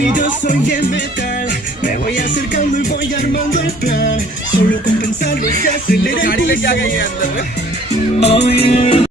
y yo soy el metal. Me voy acercando y voy armando el plan. Solo con pensarlo se acelera el pulso. Oh yeah.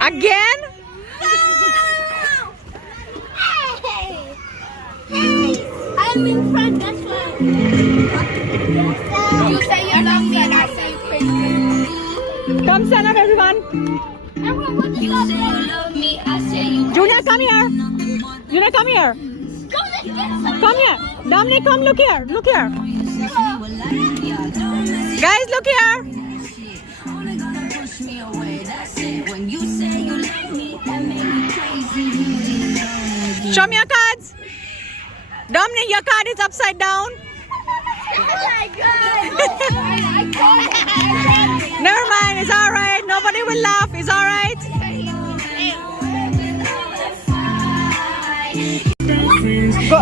Again? I'm in front, that's why. You say you love me and I say you crazy. Come stand up, everyone. Everyone, what the fuck? You say you love me, I say you crazy. Junior, come here. Junior, come here. Go, let's get some. Come here. Dominic, come look here. Look here. Guys, look here. Show me your cards. Dominic, your card is upside down. Oh my god. Never mind, it's alright. Nobody will laugh. It's alright. Go,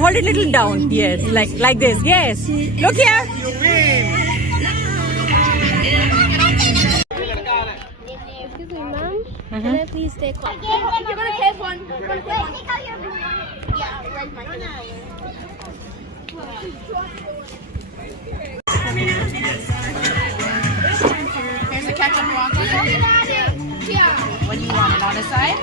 hold it little down. Yes, like this. Yes. Look here. Excuse me, ma'am. Can I please take one? You're gonna take one. You're gonna take one. Yeah, where's my Here's the ketchup walkie. Yeah. What do you want it on the side?